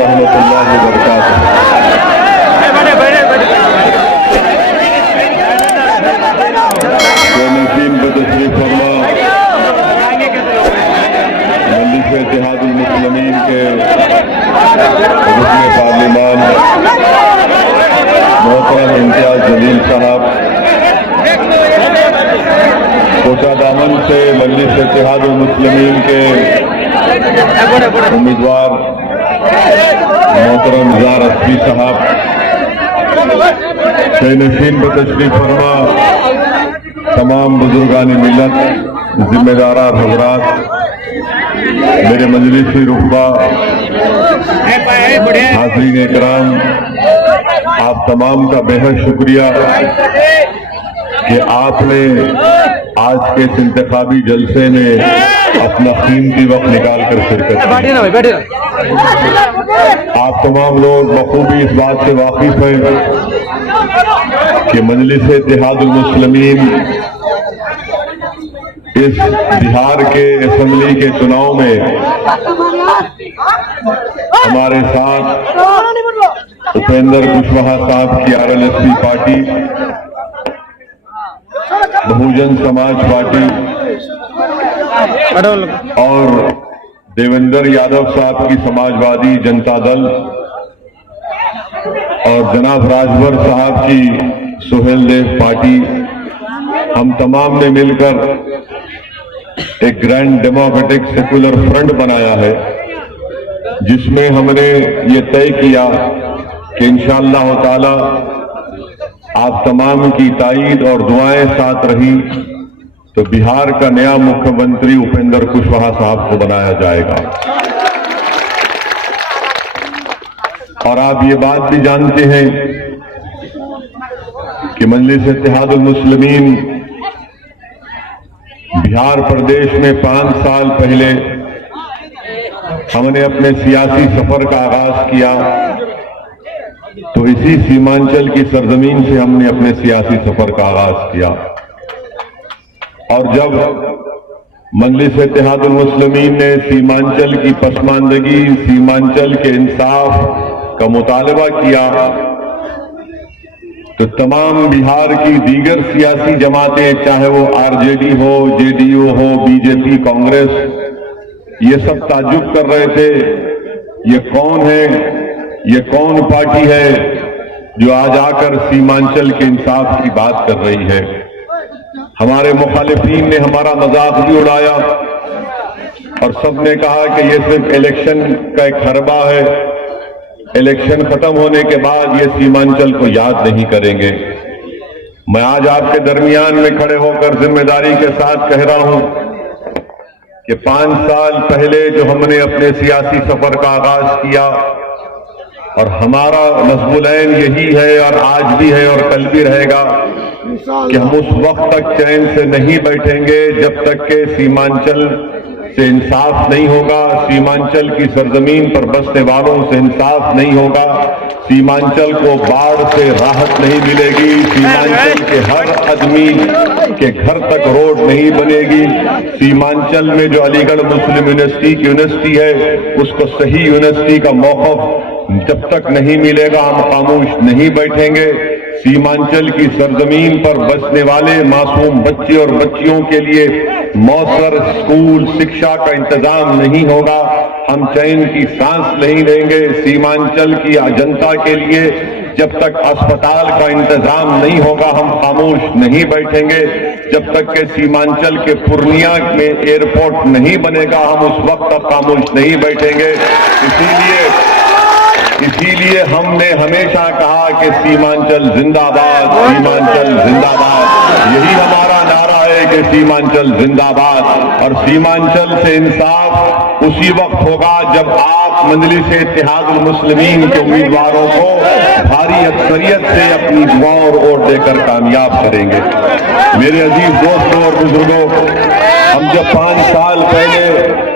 रहमतुल्लाहि व बरकातुहू। नशीन पे तशरीफ फरमा मजलिस इत्तेहादुल मुस्लिमीन के रुकने पार्लिमान मोहतरम इम्तियाज जलील साहब, कोटा दामन से मजलिस इत्तेहादुल मुस्लिमीन के उम्मीदवार मोहतरम जार अस्फी साहब, नशीन पे तशरीफ फरमा तमाम बुजुर्गान मिल्लत, जिम्मेदार हजरात, मेरे मजलिसी रुकबा, हाज़रीन इकराम, आप तमाम का बेहद शुक्रिया कि आपने आज के इस इंतखाबी जलसे में अपना कीमती वक्त निकाल कर शिरकत की। आप तमाम लोग बखूबी इस बात से वाकिफ हैं कि मजलिस इत्तेहादुल मुस्लिमीन इस बिहार के असेंबली के चुनाव में हमारे साथ उपेंद्र कुशवाहा साहब की RLSP party, Bahujan Samaj party और देवेंद्र यादव साहब की समाजवादी जनता दल और जनाब राजभर साहब की सुहेल देव पार्टी, हम तमाम ने मिलकर एक ग्रैंड डेमोक्रेटिक सेकुलर फ्रंट बनाया है, जिसमें हमने ये तय किया कि इंशाअल्लाह ताला आप तमाम की ताईद और दुआएं साथ रही तो बिहार का नया मुख्यमंत्री उपेंद्र कुशवाहा साहब को बनाया जाएगा। और आप ये बात भी जानते हैं कि मजलिस इत्तेहादुल मुस्लिमीन बिहार प्रदेश में 5 साल पहले हमने अपने सियासी सफर का आगाज किया, तो इसी सीमांचल की सरजमीन से हमने अपने सियासी सफर का आगाज किया। और जब मजलिस इत्तेहादुल मुस्लिमीन ने सीमांचल की पसमानदगी, सीमांचल के इंसाफ का मुतालबा किया, तो तमाम बिहार की दीगर सियासी जमातें, चाहे वो RJD हो, JDU हो, BJP, कांग्रेस, ये सब ताज्जुब कर रहे थे, ये कौन है, ये कौन पार्टी है जो आज आकर सीमांचल के इंसाफ की बात कर रही है। हमारे मुखालिफिन ने हमारा मजाक भी उड़ाया और सबने कहा कि ये सिर्फ इलेक्शन का एक हरबा है, इलेक्शन खत्म होने के बाद ये सीमांचल को याद नहीं करेंगे। मैं आज आपके दरमियान में खड़े होकर जिम्मेदारी के साथ कह रहा हूं कि 5 साल पहले जो हमने अपने सियासी सफर का आगाज किया, और हमारा नस्बुलैन यही है और आज भी है और कल भी रहेगा कि हम उस वक्त तक चैन से नहीं बैठेंगे जब तक के सीमांचल से इंसाफ नहीं होगा, सीमांचल की सरजमीन पर बसने वालों से इंसाफ नहीं होगा, सीमांचल को बाढ़ से राहत नहीं मिलेगी, सीमांचल के हर आदमी के घर तक रोड नहीं बनेगी, सीमांचल में जो अलीगढ़ मुस्लिम यूनिवर्सिटी है उसको सही यूनिवर्सिटी का मौक़िफ़ जब तक नहीं मिलेगा हम खामोश नहीं बैठेंगे। सीमांचल की सरजमीन पर बसने वाले मासूम बच्चे और बच्चियों के लिए मौसर स्कूल शिक्षा का इंतजाम नहीं होगा, हम चैन की सांस नहीं लेंगे। सीमांचल की जनता के लिए जब तक अस्पताल का इंतजाम नहीं होगा हम खामोश नहीं बैठेंगे, जब तक के सीमांचल के पूर्णिया में एयरपोर्ट नहीं बनेगा हम उस वक्त तक खामोश नहीं बैठेंगे। इसीलिए हमने हमेशा कहा कि सीमांचल जिंदाबाद, सीमांचल जिंदाबाद, यही हमारा नारा है कि सीमांचल जिंदाबाद। और सीमांचल से इंसाफ उसी वक्त होगा जब आप मजलिस इत्तेहादुल मुस्लिमीन के उम्मीदवारों को भारी अक्सरियत से अपनी दुआओं और वोट देकर कामयाब करेंगे। मेरे अजीज दोस्तों और बुजुर्गों, हम जब 5 साल पहले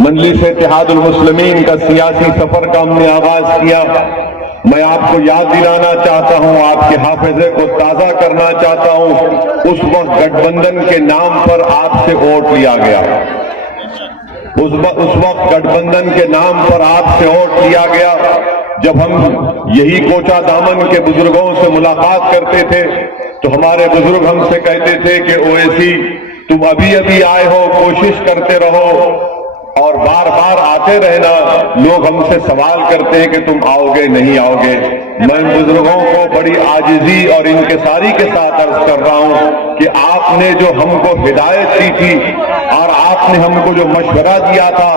मजलिस इत्तेहादुल मुस्लिमीन का सियासी सफर का हमने आगाज किया, मैं आपको याद दिलाना चाहता हूं, आपके हाफिजे को ताजा करना चाहता हूं, उस वक्त गठबंधन के नाम पर आपसे वोट लिया गया। उस वक्त गठबंधन के नाम पर आपसे वोट लिया गया। जब हम यही कोचा दामन के बुजुर्गों से मुलाकात करते थे तो हमारे बुजुर्ग हमसे कहते थे कि ओवैसी तुम अभी अभी आए हो, कोशिश करते रहो और बार बार आते रहना। लोग हमसे सवाल करते हैं कि तुम आओगे नहीं आओगे। मैं बुजुर्गों को बड़ी आजिजी और इंकिसारी के साथ अर्ज कर रहा हूं कि आपने जो हमको हिदायत दी थी और आपने हमको जो मशवरा दिया था,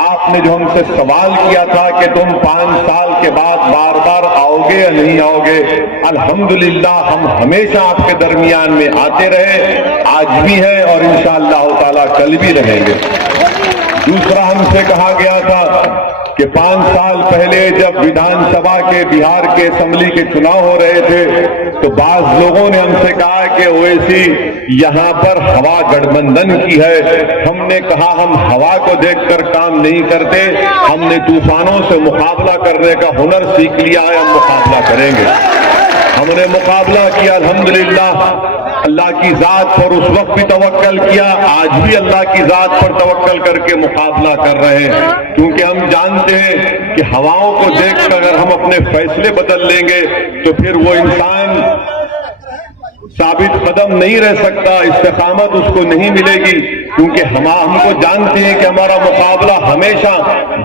आपने जो हमसे सवाल किया था कि तुम 5 साल के बाद बार बार आओगे या नहीं आओगे, अल्हम्दुलिल्लाह हम हमेशा आपके दरमियान में आते रहे, आज भी हैं और इंशाअल्लाह ताला कल भी रहेंगे। दूसरा हमसे कहा गया था कि 5 साल पहले जब विधानसभा के बिहार के असेंबली के चुनाव हो रहे थे तो बाज लोगों ने हमसे कहा कि ओवैसी यहां पर हवा गठबंधन की है। हमने कहा हम हवा को देखकर काम नहीं करते, हमने तूफानों से मुकाबला करने का हुनर सीख लिया है, हम मुकाबला करेंगे। हमने मुकाबला किया अल्हम्दुलिल्लाह, अल्लाह की जात पर उस वक्त भी तवक्कल किया, आज भी अल्लाह की जात पर तवक्कल करके मुकाबला कर रहे हैं, क्योंकि हम जानते हैं कि हवाओं को देखकर अगर हम अपने फैसले बदल लेंगे तो फिर वो इंसान साबित कदम नहीं रह सकता, इस्तिकामत उसको नहीं मिलेगी, क्योंकि हमको जानते हैं कि हमारा मुकाबला हमेशा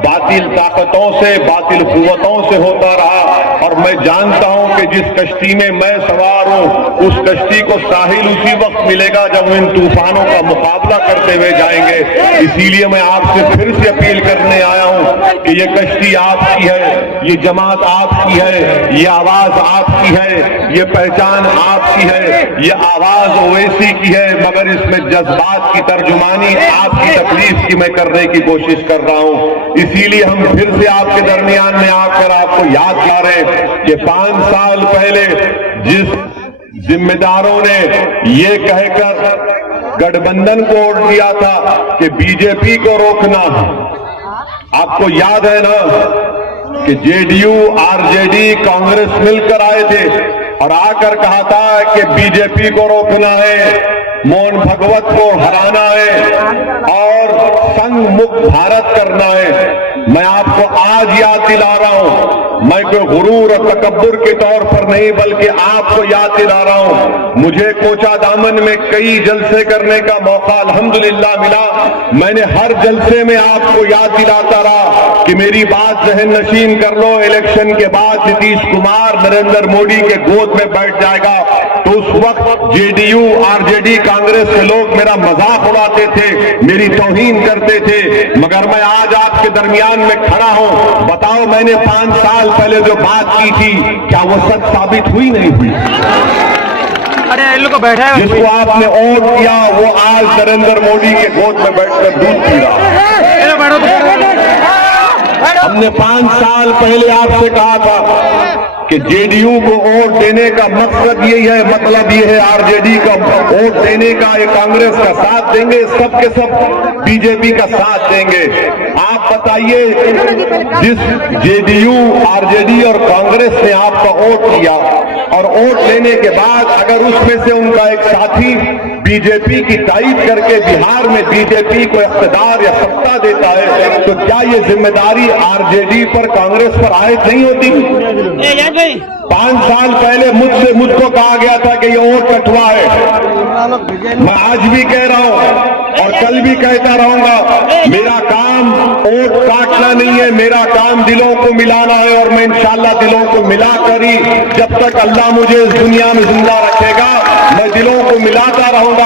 बातिल ताकतों से, बातिल कुव्वतों से होता रहा। और मैं जानता हूं कि जिस कश्ती में मैं सवार हूं उस कश्ती को साहिल उसी वक्त मिलेगा जब इन तूफानों का मुकाबला करते हुए जाएंगे। इसीलिए मैं आपसे फिर से अपील करने आया हूं कि ये कश्ती आपकी है, ये जमात आपकी है, ये आवाज आपकी है, ये पहचान आपकी है, ये आवाज ओवैसी की है, मगर इसमें जज्बात की तर्जुमानी आपकी तकलीफ की मैं करने की कोशिश कर रहा हूं। इसीलिए हम फिर से आपके दरमियान में आकर आपको याद दिला रहे कि 5 साल पहले जिस जिम्मेदारों ने ये कहकर गठबंधन को वोट दिया था कि बीजेपी को रोकना, आपको याद है ना कि जेडीयू आरजेडी कांग्रेस मिलकर आए थे और आकर कहा था कि बीजेपी को रोकना है, मोहन भगवत को हराना है और संघ मुक्त भारत करना है। मैं आपको आज याद दिला रहा हूं, मैं कोई गुरूर और तकब्बुर के तौर पर नहीं बल्कि आपको याद दिला रहा हूं। मुझे कोचा दामन में कई जलसे करने का मौका अल्हम्दुलिल्लाह मिला। मैंने हर जलसे में आपको याद दिलाता रहा कि मेरी बात जहन नशीन कर लो, इलेक्शन के बाद नीतीश कुमार नरेंद्र मोदी के गोद में बैठ जाएगा। तो उस वक्त जेडीयू आरजेडी कांग्रेस के लोग मेरा मजाक उड़ाते थे, मेरी तौहीन करते थे, मगर मैं आज आपके दरमियान में खड़ा हूं। बताओ मैंने 5 साल पहले जो बात की थी क्या वो सच साबित हुई नहीं हुई? अरे इन लोग को बैठा है, जिसको आपने वोट किया वो आज नरेंद्र मोदी के गोद में बैठकर दूध पी रहा है। हमने 5 साल पहले आपसे कहा था कि जेडीयू को वोट देने का मकसद यही है, मतलब ये है आरजेडी का वोट देने का, ये कांग्रेस का साथ देंगे, सब के सब बीजेपी का साथ देंगे। आप बताइए, जिस जेडीयू आरजेडी और कांग्रेस ने आपका वोट लिया और वोट लेने के बाद अगर उसमें से उनका एक साथी बीजेपी की तारीफ करके बिहार में बीजेपी को इख्तिदार या सत्ता देता है तो क्या ये जिम्मेदारी आरजेडी पर, कांग्रेस पर आयद नहीं होती? 5 साल पहले मुझको कहा गया था कि ये वोट कटवा है। मैं आज भी कह रहा हूं और कल भी कहता रहूंगा, मेरा काम वोट काटना नहीं है, मेरा काम दिलों को मिलाना है और मैं इंशाअल्लाह दिलों को मिलाकर ही, जब तक अल्लाह मुझे इस दुनिया में जिंदा रखेगा मैं दिलों को मिलाता रहूंगा।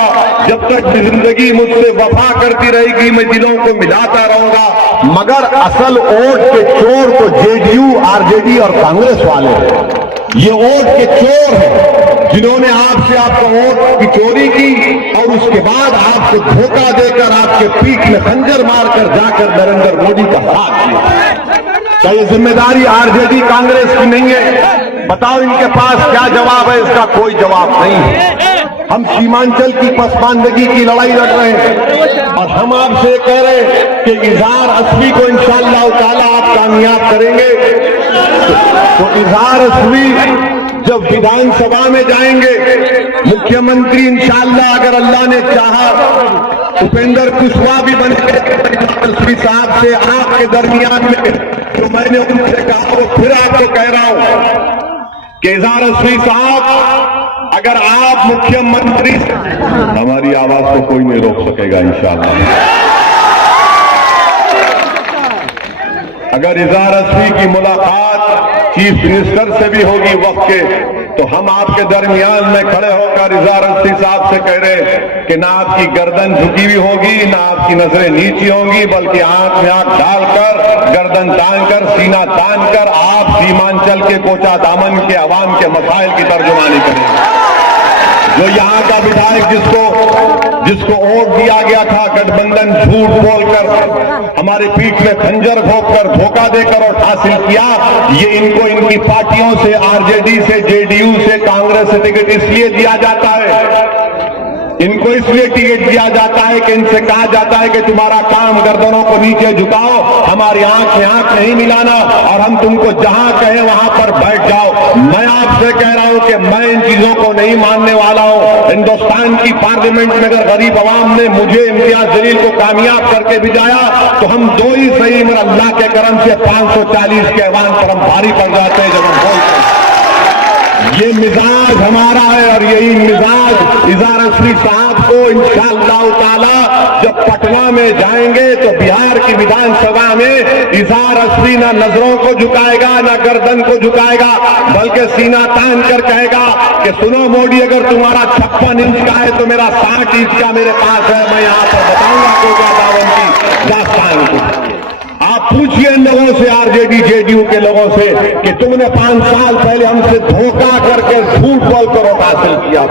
जब तक जिंदगी मुझसे वफा करती रहेगी मैं दिलों को मिलाता रहूंगा। मगर असल वोट के चोर तो जेडीयू आरजेडी और कांग्रेस वाले हैं। ये वोट के चोर हैं जिन्होंने आपसे आपका वोट की चोरी की और उसके बाद आपको धोखा देकर आपके पीठ में खंजर मारकर जाकर नरेंद्र मोदी का साथ दिया। क्या ये जिम्मेदारी आरजेडी कांग्रेस की नहीं है? बताओ इनके पास क्या जवाब है? इसका कोई जवाब नहीं है। हम सीमांचल की पसमानदगी की लड़ाई लड़ रहे हैं और हम आपसे कह रहे हैं कि इजहार असली को इंशाअल्लाह ताला आप कामयाब करेंगे। तो इजहार असली जब विधानसभा में जाएंगे मुख्यमंत्री इंशाअल्लाह अगर अल्लाह ने चाहा उपेंद्र कुशवाहा भी बनेंगे श्री साहब से आपके दरमियान में, तो मैंने उनसे कहा वो फिर आपको कह रहा हूं कि इज़हार रस्वी साहब अगर आप मुख्यमंत्री, हमारी आवाज को कोई नहीं रोक सकेगा इंशाअल्लाह। अगर इज़हार रस्वी की मुलाकात चीफ मिनिस्टर से भी होगी वक्त के, तो हम आपके दरमियान में खड़े होकर इज़हार रस्वी साहब से कह रहे कि ना आपकी गर्दन झुकी हुई होगी, ना आपकी नजरें नीची होंगी, बल्कि आंख में आंख डालकर, गर्दन तान कर, सीना तान कर आप सीमांचल के कोचा दामन के अवाम के मसाइल की तर्जुमानी करेंगे। जो यहाँ का विधायक जिसको वोट दिया गया था गठबंधन झूठ बोलकर, हमारे पीठ में खंजर घोंपकर, धोखा देकर और हासिल किया, ये इनको इनकी पार्टियों से, आरजेडी से, जेडीयू से, कांग्रेस से टिकट इसलिए दिया जाता है, इनको इसलिए टिकट दिया जाता है कि इनसे कहा जाता है कि तुम्हारा काम गर्दनों को नीचे झुकाओ, हमारी आंख में आंख नहीं मिलाना और हम तुमको जहां कहें वहां पर बैठ जाओ। मैं आपसे कह रहा हूं कि मैं इन चीजों को नहीं मानने वाला हूं। हिंदुस्तान की पार्लियामेंट में अगर गरीब अवाम ने मुझे इम्तियाज जलील को कामयाब करके भिजाया तो हम दो ही सही मगर अल्लाह के करम से 540 के ऐवान पर हम भारी पड़ जाते हैं जब हम बोलते हैं। ये मिजाज हमारा है और यही मिजाज इज़हार रस्वी साहब को इंशाअल्लाह ताला जब पटना में जाएंगे तो बिहार की विधानसभा में इज़हार रस्वी ना नजरों को झुकाएगा, ना गर्दन को झुकाएगा, बल्कि सीना तान कर कहेगा कि सुनो मोदी, अगर तुम्हारा 56 इंच का है तो मेरा 60 इंच का मेरे पास है, मैं यहां पर बताऊंगा कोका दामन की दास्तान को। आप पूछिए इन लोगों से, आरजेडी जेडीयू के लोगों से, कि तुमने 5 साल पहले हमसे धोखा करके झूठ बोलकर वोट हासिल किया,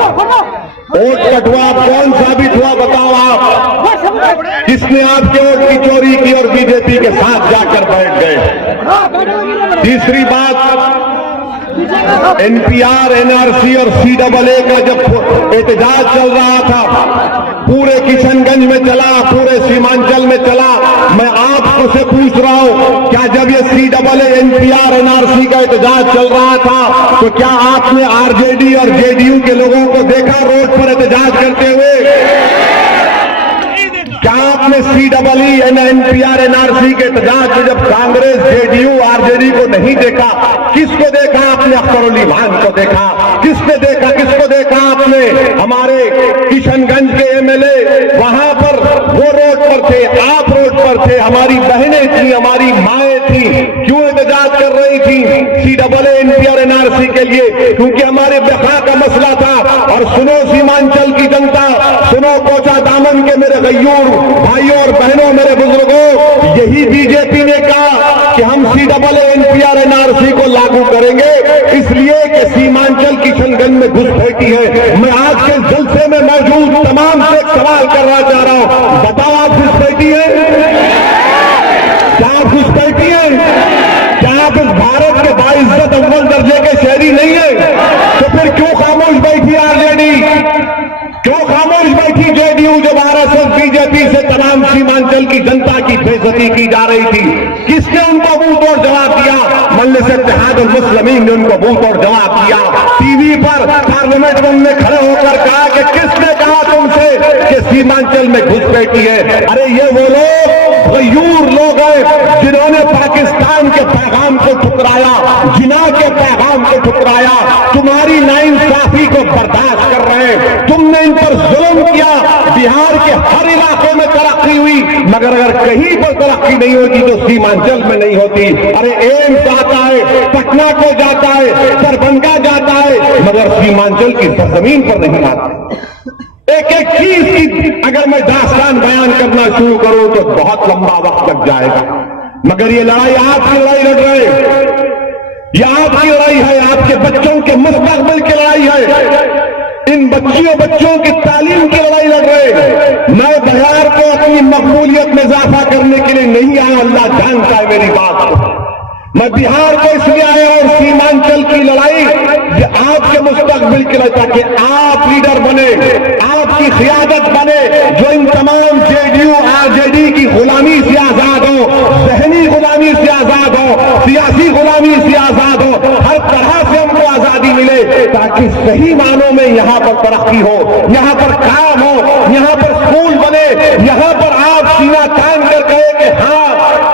वोट कटवा कौन साबित हुआ बताओ आप? किसने आपके वोट की चोरी की और बीजेपी के साथ जाकर बैठ गए? तीसरी बात, एनपीआर, एनआरसी और सीएए का जब एहतजाज चल रहा था, पूरे किशनगंज में चला, पूरे सीमांचल में चला, मैं आपको से पूछ रहा हूं, क्या जब ये सीएए, एनपीआर, एनआरसी का एहतजाज चल रहा था तो क्या आपने आरजेडी और जेडीयू के लोगों को देखा रोड पर एहतजाज करते हुए? क्या आपने सीएए, एनपीआर, एनआरसी के एहतजाज में जब कांग्रेस, जेडीयू, आरजेडी को नहीं देखा, किसको देखा आपने? अख्तर अली खान को देखा। किसने देखा? किसको देखा आपने? हमारे किशनगंज के एमएलए वहां पर वो रोड पर थे, आप रोड पर थे, हमारी बहनें थी, हमारी माएं थी, क्यों एहतजाज कर रही थी सीएए, एनपीआर, एनआरसी के लिए? क्योंकि हमारे बका का मसला था। और सुनो सीमांचल की जनता, सुनो कोचा दामन के मेरे गयूर भाइयों और बहनों, मेरे बुजुर्गों, यही बीजेपी ने कहा कि हम सीएए, एनपीआर, एनआरसी को लागू करेंगे, इसलिए कि सीमांचल किशनगंज में घुसपैठी है। मैं आज के जलसे में मौजूद तमाम से एक सवाल करना चाह रहा हूं, बताओ आप घुसपैठी है? क्या आप घुसपैठी है? क्या आप इस भारत के बाइज्जत अव्वल दर्जे के शहरी नहीं है? तो फिर क्यों खामोश बैठी आरजेडी? क्यों खामोश बैठी जेडीयू जब आरएसएस, बीजेपी से तमाम सीमांचल की जनता की बेइज्जती की जा रही थी? किसने उनको मुंह तोड़ जवाब दिया? मजलिस इत्तेहादुल मुस्लिमीन ने उनको मुंह तोड़ जवाब दिया। टीवी पर पार्लियामेंट में उन्होंने खड़े होकर कहा कि किसने कहा तुमसे कि सीमांचल में घुसपैठी है? अरे ये वो लोग गयूर लोग हैं जिन्होंने पाकिस्तान के पैगाम को ठुकराया, जिना के पैगाम को ठुकराया, तुम्हारी नाइंसाफी को बर्दाश्त कर रहे हैं। तुमने इन पर जुल्म किया। बिहार के हर इलाकों में तरक्की हुई, मगर अगर कहीं पर तरक्की नहीं होती तो सीमांचल में नहीं होती। अरे एम्स आता है, पटना को जाता है, दरभंगा जाता है, मगर सीमांचल की सरजमीन पर नहीं आता। एक एक चीज की अगर मैं दास्तान बयान करना शुरू करूं तो बहुत लंबा वक्त लग जाएगा, मगर ये लड़ाई आपकी लड़ाई लड़ रहे हैं, ये आपकी लड़ाई है, आपके बच्चों के मुस्तकबिल की लड़ाई है, इन बच्चों की तालीम की लड़ाई लड़ रहे हैं। मैं बिहार को अपनी मकबूलियत में इजाफा करने के लिए नहीं आया, अल्लाह जानता है मेरी बात को। मैं बिहार को इसलिए आया और सीमांचल की लड़ाई आपके मुस्तकबिल की लड़ाई, ताकि आप लीडर बने, आपकी क़ियादत बने, जो इन तमाम जेडीयू, आरजेडी की गुलामी से आजाद हो, ज़हनी गुलामी से आजाद हो, सियासी गुलामी से आजाद हो, हर तरह से हमको आजादी मिले। ताकि सही मानों में यहाँ पर तरक्की हो, यहाँ पर काम हो, यहाँ पर स्कूल बने, यहाँ पर आप सीना तान कर कहे कि हाँ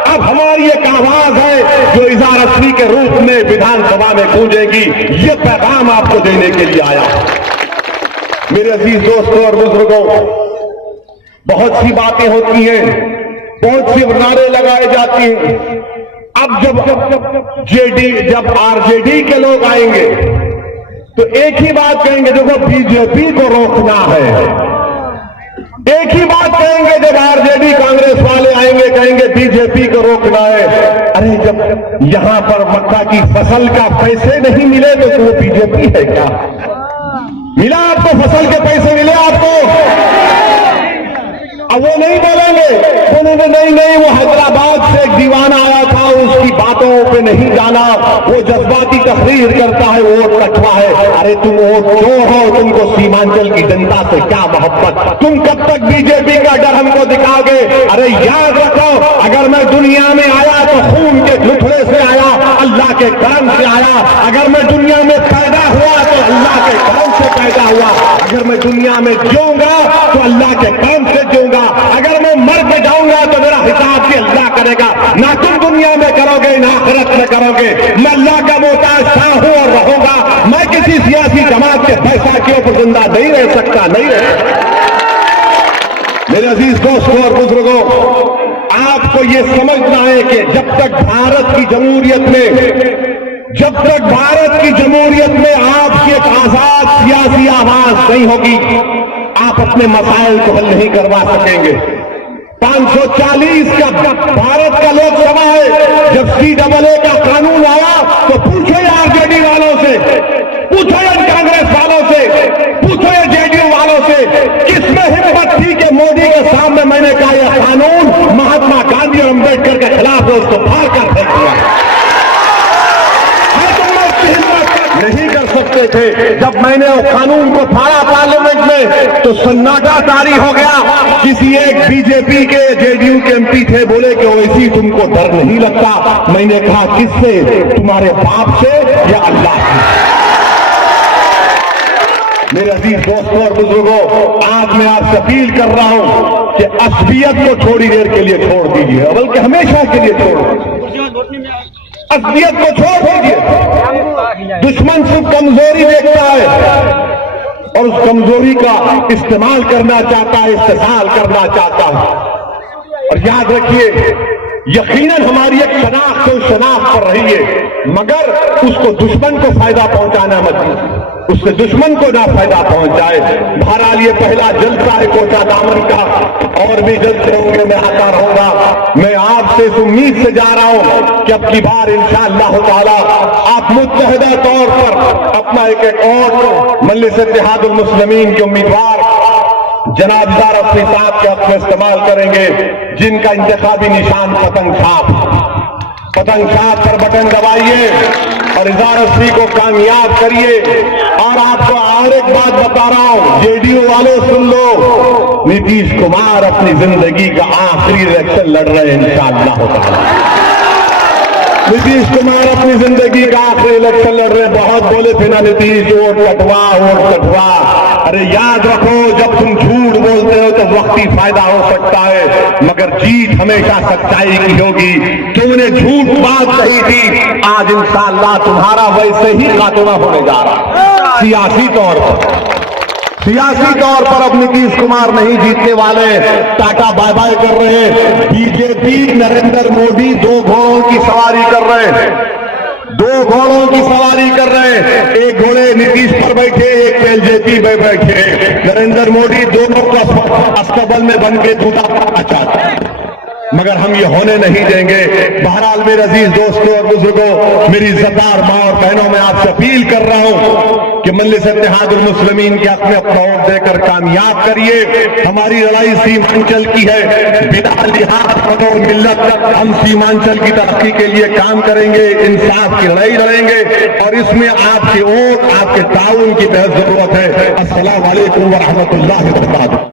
अब हमारी एक आवाज है जो इज़हार असली के रूप में विधानसभा में गूंजेगी। ये पैगाम आपको देने के लिए आया। मेरे अजीज दोस्तों और बुजुर्गों, बहुत सी बातें होती हैं, बहुत सी नारे लगाए जाती हैं। अब जब आरजेडी के लोग आएंगे तो एक ही बात कहेंगे, देखो बीजेपी को रोकना है। एक ही बात कहेंगे जब आरजेडी कांग्रेस वाले आएंगे, कहेंगे बीजेपी को रोकना है। अरे जब यहां पर मक्का की फसल का पैसे नहीं मिले तो वो बीजेपी है क्या? मिला आपको फसल के पैसे मिले आपको? अब वो नहीं बोलेंगे नहीं वो हैदराबाद से एक दीवाना आया था, उसकी बातों पे नहीं जाना, वो जज्बाती तकरीर करता है, वोट कटवा है। अरे तुम वोट क्यों हो? तुमको सीमांचल की जनता से क्या मोहब्बत? तुम कब तक बीजेपी का डर हमको दिखाओगे? अरे याद रखो, अगर मैं दुनिया में आया तो खून के घुटने से आया, अल्लाह के करम से आया। अगर मैं दुनिया में पैदा हुआ तो अल्लाह के करम से पैदा हुआ। अगर मैं दुनिया में जीऊंगा तो अल्लाह के करम से जीऊंगा। अगर मैं मर के जाऊंगा तो मेरा हिसाब भी अल्लाह करेगा। ना तुम दुनिया में करोगे ना आखिरत में करोगे। मैं अल्लाह का मोहताज था, हूं और रहूंगा। मैं किसी सियासी जमात के पैसा के ऊपर जिंदा नहीं रह सकता, नहीं रह सकता। मेरे अजीज दोस्तों और बुजुर्गों, आपको ये समझना है कि जब तक भारत की जमहूरियत में आपकी एक आजाद सियासी आवाज नहीं होगी, आप अपने मसाइल को हल नहीं करवा सकेंगे। 540 का भारत का लोकसभा है। जब CAA का कानून आया तो पूछो आरजेडी वालों से, पूछो कांग्रेस वालों से, पूछो JDU वालों से, किसमें हिम्मत थी कि मोदी के सामने मैंने कहा यह कानून महात्मा गांधी और अंबेडकर के खिलाफ है, उसको फाड़ कर फेंक दिया। नहीं कर सकते थे। जब मैंने वो कानून को फाड़ा पार्लियामेंट में तो सन्नाटा जारी हो गया। किसी एक बीजेपी के JDU के MP थे, बोले कि वैसी तुमको डर नहीं लगता। मैंने कहा किससे? तुम्हारे बाप से या अल्लाह से? मेरे अजीज दोस्तों और बुजुर्गों, आज मैं आपसे अपील कर रहा हूं कि असलियत को थोड़ी देर के लिए छोड़ दीजिए, बल्कि हमेशा के लिए छोड़ दीजिए। असलियत को छोड़ दीजिए। दुश्मन सिर्फ कमजोरी देखता है और उस कमजोरी का इस्तेमाल करना चाहता है, इस्तेमाल करना चाहता है। और याद रखिए, यकीनन हमारी एक शनाख्त तो शनाख्त पर रही है, मगर उसको दुश्मन को फायदा पहुंचाना मत, उससे दुश्मन को ना फायदा पहुंच जाए। बहरहाल ये पहला जलसा है कोचा दामन का, और भी जलसे होंगे, मैं आता रहूंगा। मैं आपसे इस उम्मीद से जा रहा हूं कि अब की बार इंशाअल्लाह ताला आप मुत्तहिदा तौर पर अपना एक और मजलिस इत्तेहादुल मुस्लिमीन के उम्मीदवार जनाब इज़हार असली साहब के हक में इस्तेमाल करेंगे, जिनका इंतखाबी निशान पतंग छाप पर बटन दबाइए और इज़हार असली को कामयाब करिए। और आपको और एक बात बता रहा हूं, JDU वाले सुन लो, नीतीश कुमार अपनी जिंदगी का आखिरी इलेक्शन लड़ रहे हैं इंशाअल्लाह ताला। नीतीश कुमार अपनी जिंदगी का आखिरी इलेक्शन लड़ रहे हैं। बहुत बोले थे ना नीतीश, वोट कटवा। अरे याद रखो, जब तुम झूठ बोलते हो तो वक्ती फायदा हो सकता है, मगर जीत हमेशा सच्चाई की होगी। तुमने झूठ बात कही थी, आज इंशाअल्लाह तुम्हारा वैसे ही खात्मा होने जा रहा है। सियासी तौर पर अब नीतीश कुमार नहीं जीतने वाले, टाटा बाय बाय कर रहे हैं। बीजेपी नरेंद्र मोदी दो घोड़ों की सवारी कर रहे हैं, एक घोड़े नीतीश पर बैठे, एक पे LJP में बैठे। नरेंद्र मोदी दोनों का अस्तबल में बन के दूल्हा पाना चाहते हैं, मगर हम ये होने नहीं देंगे। बहरहाल मेरे अजीज दोस्तों और बुजुर्गों, मेरी इज्जतदार मां और बहनों, में आपसे अपील कर रहा हूं कि मजलिस इत्तेहादुल मुस्लिमीन के हक में अपना वोट देकर कामयाब करिए। हमारी लड़ाई सीमांचल की है, बिना लिहाज और मिल्लत हम सीमांचल की तरक्की के लिए काम करेंगे, इंसाफ की लड़ाई लड़ेंगे, और इसमें आपके वोट, आपके ताउन की बेहद जरूरत है। अस्सलाम वालेकुम व रहमतुल्लाहि व बरकातुहू।